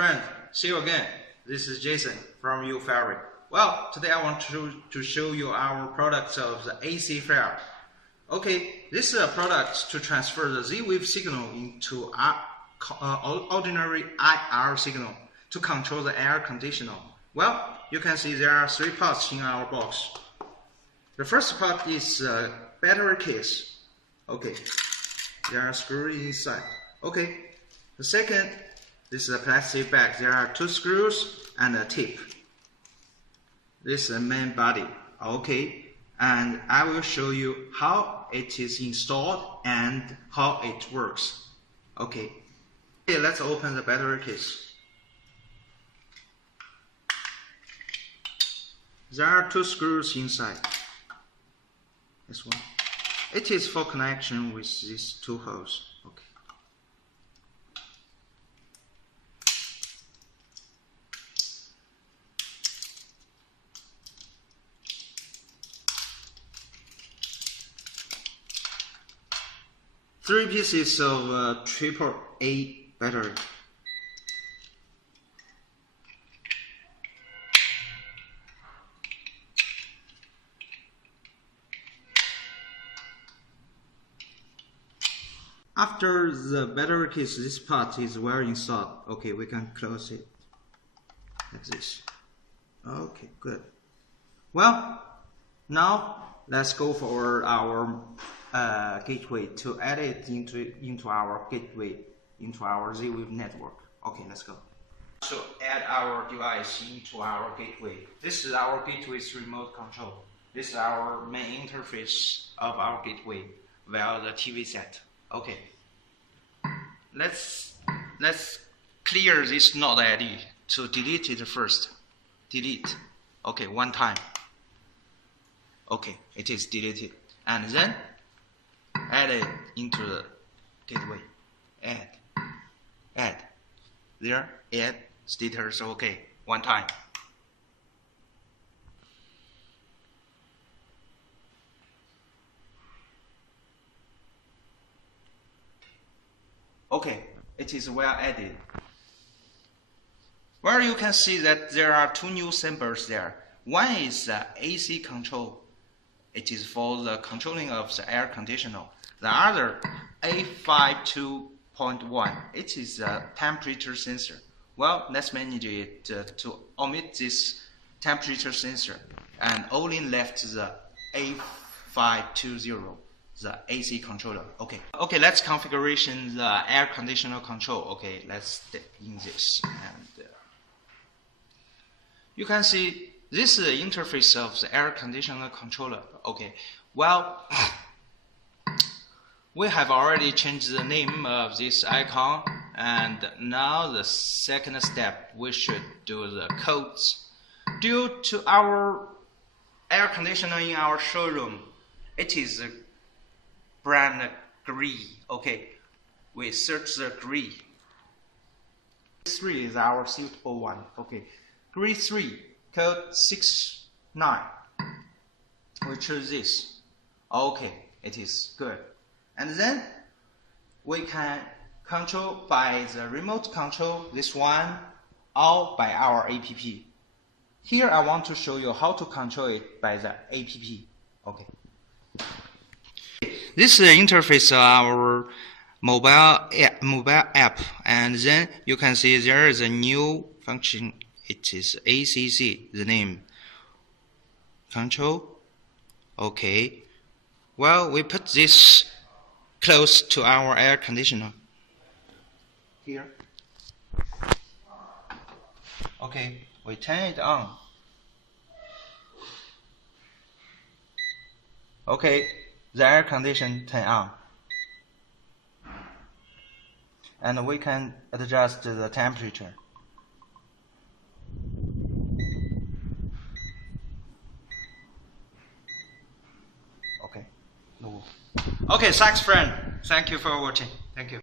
Friend, see you again. This is Jason from uFabric. Well, today I want to show you our products of the AC Fair. Okay, this is a product to transfer the Z-Wave signal into ordinary IR signal to control the air conditioner. Well, you can see there are 3 parts in our box. The first part is a battery case. Okay, there are screws inside. Okay, the second, this is a plastic bag. There are 2 screws and a tip. This is the main body. Okay, and I will show you how it is installed and how it works. Okay, let's open the battery case. There are 2 screws inside. This one. It is for connection with these 2 holes. Okay. Three pieces of AAA battery. After the battery case, this part is well installed. Okay, we can close it like this. Okay, good. Well, now let's go for our gateway to add it into our gateway, into our Z-Wave network. Okay, let's go. So add our device into our gateway. This is our gateway's remote control. This is our main interface of our gateway via the TV set. Okay, let's clear this Node ID. So delete it first. Delete. Okay, 1 time. Okay, it is deleted. And then add it into the gateway. Add. There, add status. Okay, 1 time. Okay, it is well added. Where you can see that there are 2 new symbols there. One is the AC control. It is for the controlling of the air conditioner. The other, A52.1, it is a temperature sensor. Well, let's manage it to omit this temperature sensor and only left the A520. The AC controller. Okay, let's configuration the air conditioner control. Okay, let's step in this, and you can see this is the interface of the air conditioner controller. Okay, well, we have already changed the name of this icon, and now the second step, we should do the codes. Due to our air conditioner in our showroom, it is brand gray. Okay, we search the gray. 3 is our suitable one. Okay, gray 3, code 69. We choose this. Okay, it is good. And then we can control by the remote control, this one, or by our app. Here I want to show you how to control it by the app. Okay. This is the interface of our mobile app, and then you can see there is a new function. It is ACC, the name. Control. Okay. Well, we put this close to our air conditioner. Here. Okay, we turn it on. Okay. The air condition turn on, and we can adjust the temperature. Okay, thanks friend. Thank you for watching. Thank you.